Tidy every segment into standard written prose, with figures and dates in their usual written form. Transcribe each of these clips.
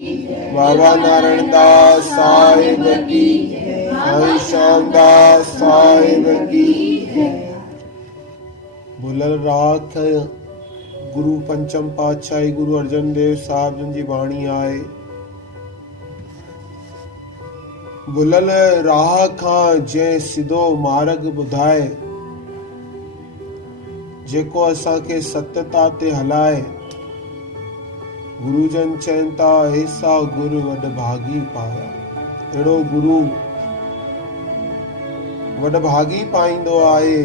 बाबा नारायण दास साहिब की, साईं श्याम दास साहिब की। भुलल राख गुरु पंचम पातशाही गुरु अर्जन देव साहिब जन जी बाणी आहे। भुलल राह खां जंहिं सिधो मार्ग ॿुधाए, जेको असांखे सत्यता ते हलाए। गुरुजन चवनि था ऐसा गुरु वॾभागी पाया। अहिड़ो गुरु वॾभागी पाईंदो आहे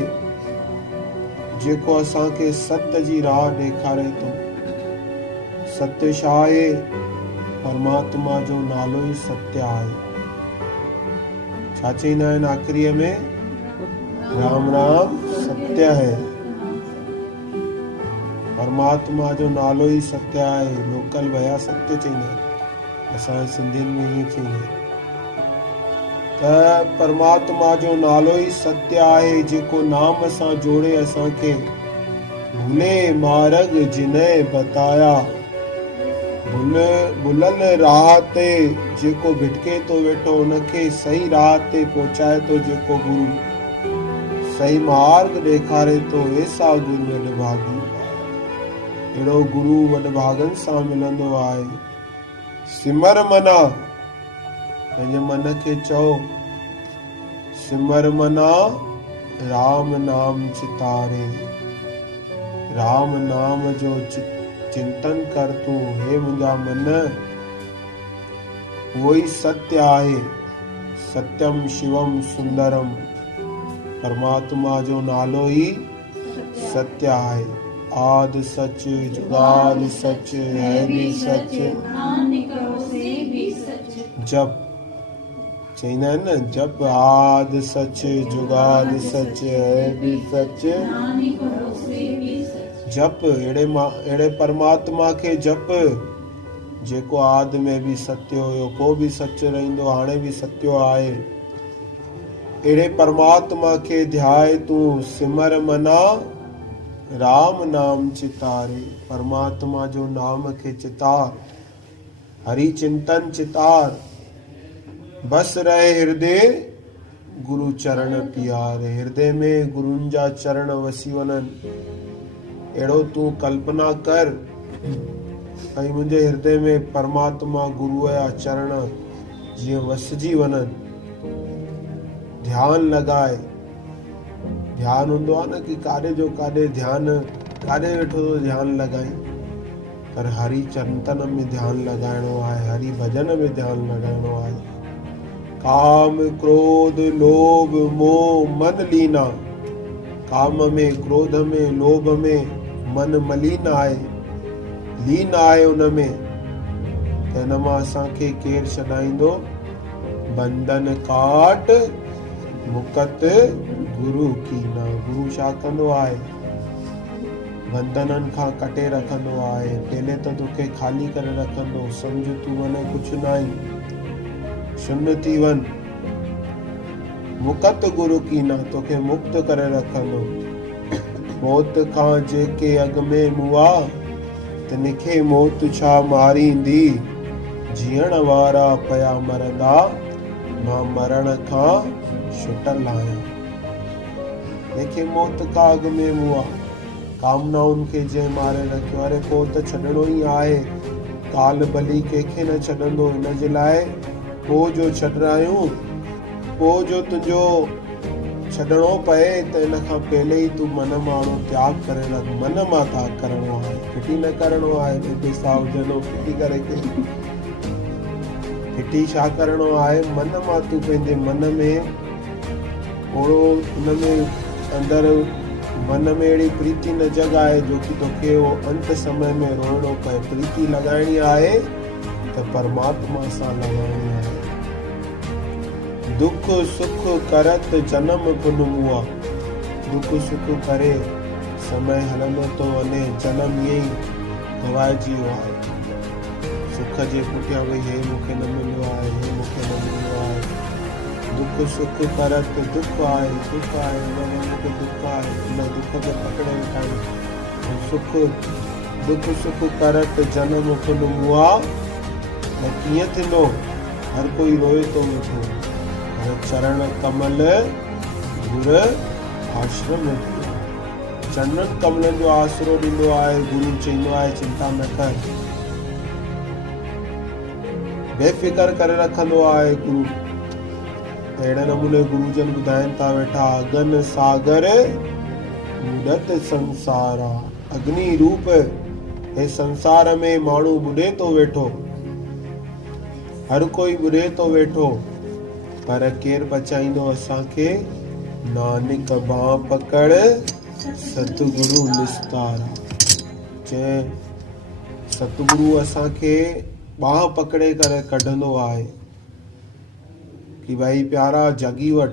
जेको असांखे सत्य जी राह ॾेखारे थो। सत्य छा आहे? परमात्मा जो नालो ई सत्य आहे। छा चईंदा आहिनि आख़िरीअ में? राम राम सत्य है। परमात्मा जो नालो ई सत्य आहे। लोकल भया सत्य चईंदा आहिनि, असां सिंधियुनि में ईअं चईंदा आहिनि त परमात्मा जो नालो ई सत्य आहे, जेको नाम सां जोड़े असांखे। भूले मार्ग जिन्हें बताया, भुलल राह ते जेको भिटके तो वेठो, उनखे सही राह ते पहुचाए तो जेको गुरु, सही मार्ग ॾेखारे तो। ऐसा गुरु वॾभागी। अहिड़ो गुरु वॾभागनि सां मिलंदो आहे। सिमर मना, पंहिंजे मन खे चओ, सिमर मना राम नाम चितारे। राम नाम जो चिंतन कर तूं, हे मुंहिंजा मन। उहो ई सत्य आहे। सत्यम शिवम सुंदरम। परमात्मा जो नालो ई सत्य आहे। आदि सच, जुगाद सच, है भी सच, जप चईंदा आहिनि न, जप आदि सच, जुगाद सच, है भी सच, जप। अहिड़े परमात्मा खे जप, जेको आदि में बि सत्य हुयो, को बि सच रहंदो, हाणे बि सत्य आहे। अहिड़े परमात्मा खे ध्याए तूं। सिमर मना राम नाम चितारे। परमात्मा जो नाम खे चितार, हरि चिंतन चितार। बस रहे हृदय गुरु चरण प्यारे। हृदय में गुरुनि जा चरण वसी वञनि। अहिड़ो तूं कल्पना कर ऐं मुंहिंजे हृदय में परमात्मा गुरुअ जा चरण जीअं वसजी वञनि। ध्यान लॻाए। ध्यान हूंदो आहे न कि काॾे जो काॾे ध्यानु, काॾे वेठो तो ध्यानु लॻाई, पर हरि चिंतन में ध्यानु लॻाइणो आहे, हरि भजन में ध्यानु लॻाइणो आहे। काम क्रोध लोभ मोह मन लीना। काम में, क्रोध में, लोभ में मन मलीन आहे, लीन आहे उनमें। त हिन मां असांखे केरु छॾाईंदो? बंधन काट मुकत गुरु कीना। गुरु छा कंदो आहे? बंधननि खां कटे रखंदो आहे। पहले त तोखे ख़ाली करे रखंदो। सम्झ तूं वञे कुझु न आहे, शून्य थी वञ। मुकत गुरु कीना, तोखे मुक्त करे रखंदो। मौत खां जेके अॻ में मुआ, तिनखे मौत छा मारींदी। जीअण वारा पिया मरंदा, मां मरण खां छुटल आहियां। तंहिंखे मौत खां अॻ में मुआ। कामनाउनि खे जंहिं मारे रखियो, अरे को त छॾणो ई आहे। काल भली कंहिंखे न छॾंदो। हिन जे लाइ पोइ जो छॾायूं, पोइ जो तुंहिंजो छॾणो पए त इन खां पहले ई तूं मन माण्हू त्याग करे रख। मन मां त्याग करणो आहे, फिटी न करणो आहे। पैसा हुजंदो फिटी करे फिटी छा करणो आहे? मन मां तूं पंहिंजे मन में ओड़ो, उनमें अंदरि मन में अहिड़ी प्रीति न जॻाए जो कि तोखे वो अंत समय में रोइणो पए। प्रीति लॻाइणी आहे त परमात्मा सां लॻाइणी आहे। दुख सुख करत जन्म पुन मुआ। दुख सुख करे समय हलंदो तो वञे, जन्म ईअं ई गवाइजी वियो आहे। सुख जे पुठियां भई हे मूंखे न मिलियो आहे, हे मूंखे न मिलियो आहे। दुख सुख करत दुख आहे, दुख आहे, मूंखे दुख आहे, उन दुख खे पकड़े वेठा आहियूं। सुख दुख सुख करत जन्म पुन मुआ, त कीअं थींदो? हर कोई रोए थो वेठो, पर चरण कमल गुर आश्रम में थियो। चरणनि कमलनि जो आसरो ॾींदो आहे गुरु, चईंदो आहे चिंता न कर, बेफ़िकर करे रखंदो आहे गुरु। अहिड़े नमूने गुरुजन ॿुधाइनि था वेठा, अगन सागर मुदत संसारा। अग्नि रूप हे संसार में माण्हू ॿुॾे थो वेठो, हर कोई ॿुॾे थो वेठो, पर केरु बचाईंदो असांखे? नानक बांह पकड़ सतगुरु निस्तारा। जंहिं सतगुरु असांखे बांह पकड़े करे कढंदो आहे कि भाई प्यारा जागी वठ,